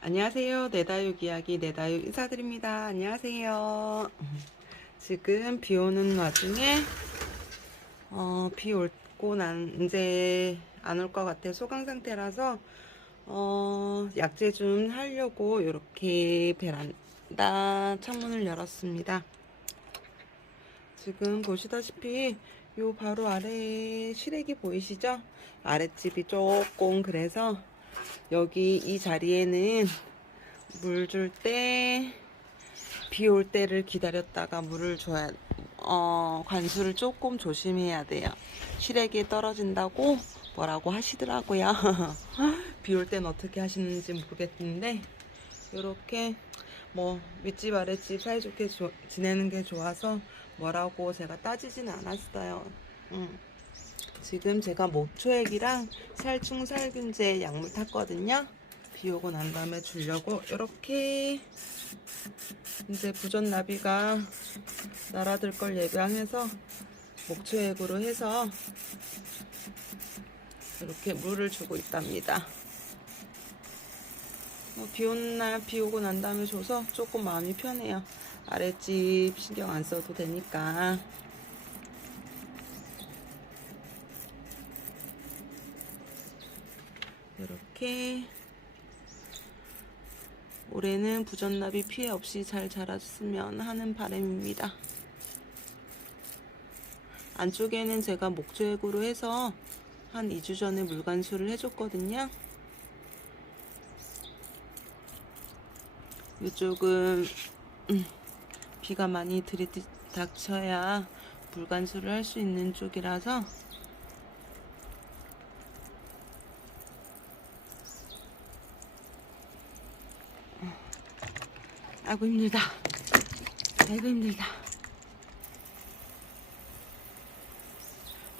안녕하세요. 내다육 이야기 내다육 인사드립니다. 안녕하세요. 지금 비 오는 와중에 어, 비 올고 난 이제 안 올 것 같아 소강 상태라서 어, 약재 좀 하려고 이렇게 베란다 창문을 열었습니다. 지금 보시다시피 요 바로 아래에 시래기 보이시죠? 아랫집이 조금 그래서 여기 이 자리에는 물 줄 때 비 올 때를 기다렸다가 물을 줘야 어 관수를 조금 조심해야 돼요. 시래기에 떨어진다고 뭐라고 하시더라고요. 비 올 땐 어떻게 하시는지 모르겠는데 이렇게 뭐 윗집 아랫집 사이좋게 조- 지내는 게 좋아서 뭐라고 제가 따지지는 않았어요. 음. 지금 제가 목초액이랑 살충살균제 약물 탔거든요. 비 오고 난 다음에 주려고 이렇게 이제 부전나비가 날아들 걸 예방해서 목초액으로 해서 이렇게 물을 주고 있답니다. 어, 비 오는 날 비 오고 난 다음에 줘서 조금 마음이 편해요. 아랫집 신경 안 써도 되니까. 이렇게 올해는 부전나비 피해 없이 잘 자랐으면 하는 바람입니다. 안쪽에는 제가 목조액으로 해서 한 2주 전에 물관수를 해줬거든요. 이쪽은 음, 비가 많이 들이닥쳐야 물관수를 할 수 있는 쪽이라서 아이고 힘들다. 아이고 힘들다.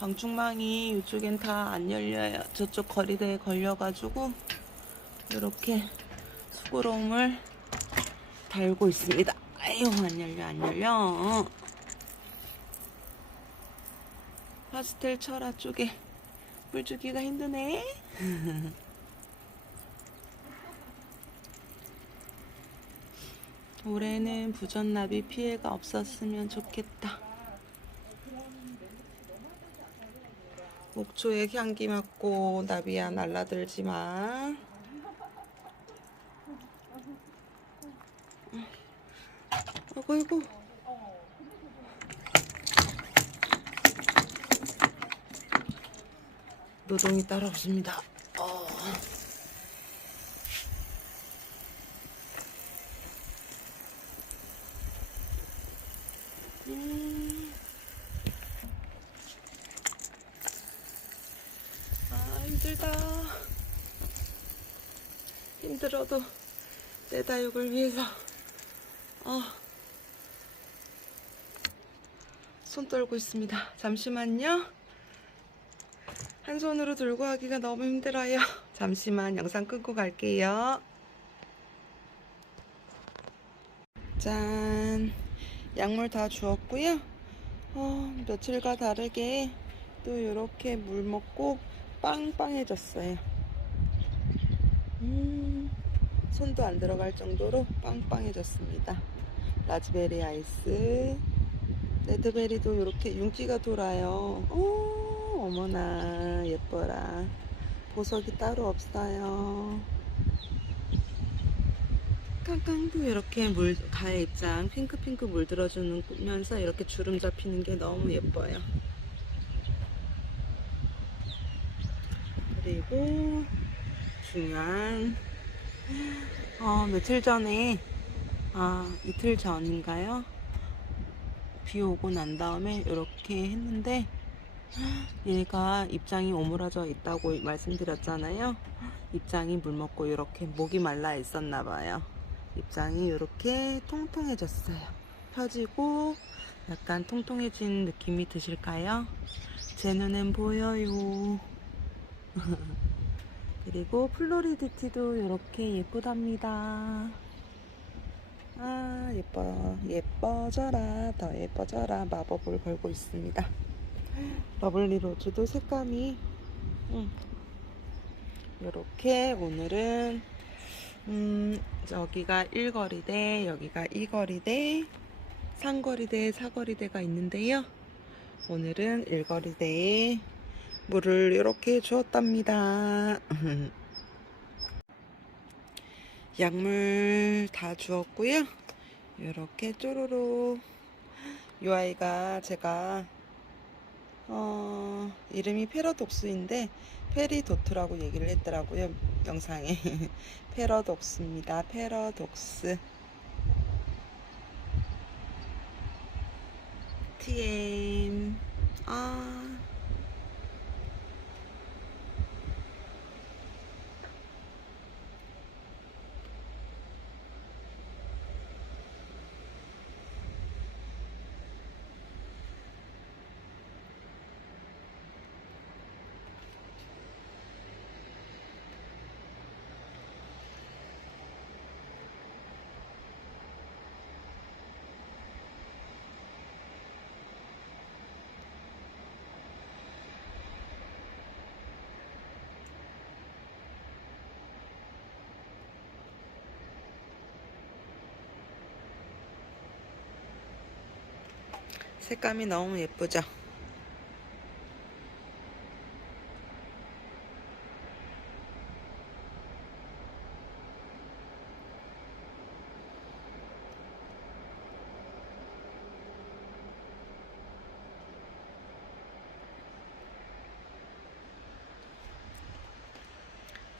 방충망이 이쪽엔 다 안 열려요. 저쪽 거리대에 걸려가지고 이렇게 수고로움을 달고 있습니다. 아유 안 열려 안 열려. 파스텔 철화 쪽에 물 주기가 힘드네. 올해는 부전나비 피해가 없었으면 좋겠다. 목초에 향기 맡고 나비야 날라들지 마. 아이고 아이고. 노동이 따로 없습니다. 아 힘들다. 힘들어도 내 다육을 위해서 어, 손 떨고 있습니다. 잠시만요. 한 손으로 들고 하기가 너무 힘들어요. 잠시만 영상 끊고 갈게요. 짠. 약물 다 주었고요. 어, 며칠과 다르게 또 이렇게 물 먹고 빵빵해졌어요. 음, 손도 안 들어갈 정도로 빵빵해졌습니다. 라즈베리 아이스, 레드베리도 이렇게 윤기가 돌아요. 오, 어머나 예뻐라. 보석이 따로 없어요. 깡깡도 이렇게 물 가해 입장 핑크핑크 물들어주면서 이렇게 주름 잡히는 게 너무 예뻐요. 그리고 중요한 어, 며칠 전에 아 이틀 전인가요? 비 오고 난 다음에 이렇게 했는데 얘가 입장이 오므라져 있다고 말씀드렸잖아요. 입장이 물 먹고 이렇게 목이 말라 있었나 봐요. 입장이 이렇게 통통해졌어요. 펴지고 약간 통통해진 느낌이 드실까요? 제 눈엔 보여요. 그리고 플로리드티도 이렇게 예쁘답니다. 아 예뻐 예뻐져라 더 예뻐져라 마법을 걸고 있습니다. 러블리 로즈도 색감이 음, 이렇게 오늘은 음, 저기가 1거리대, 여기가 2거리대, 3거리대, 4거리대가 있는데요. 오늘은 1거리대에 물을 이렇게 주었답니다. 약물 다 주었고요. 이렇게 쪼로로 이 아이가 제가 어, 이름이 페러독스인데 페리도트라고 얘기를 했더라고요 영상에 페러독스입니다. 페러독스. TM 아 색감이 너무 예쁘죠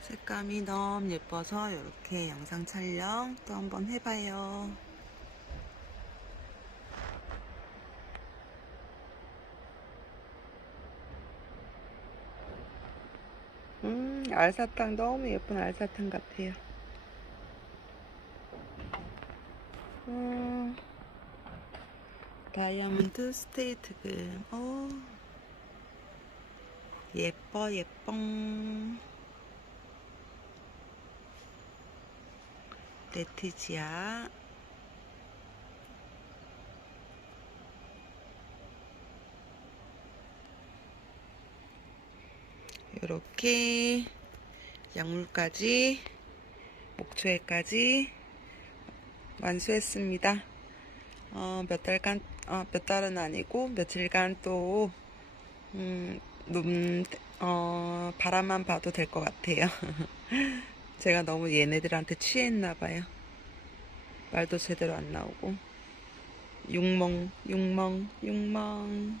색감이 너무 예뻐서 이렇게 영상 촬영 또 한번 해봐요. 알사탕 너무 예쁜 알사탕 같아요. 음, 다이아몬드 스테이트 금. 오, 예뻐, 예뻐. 레티지아. 이렇게 약물까지 목초에까지 완수했습니다. 어, 몇 달간 어, 몇 달은 아니고 며칠간 또 음, 눈, 어, 바람만 봐도 될 것 같아요. 제가 너무 얘네들한테 취했나 봐요. 말도 제대로 안 나오고. 육멍, 육멍, 육멍.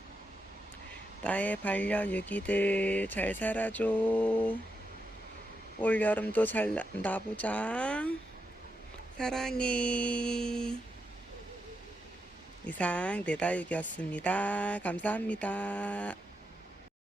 나의 반려 유기들 잘 살아줘. 올 여름도 잘 나- 나보자. 사랑해. 이상 내다육이었습니다. 감사합니다.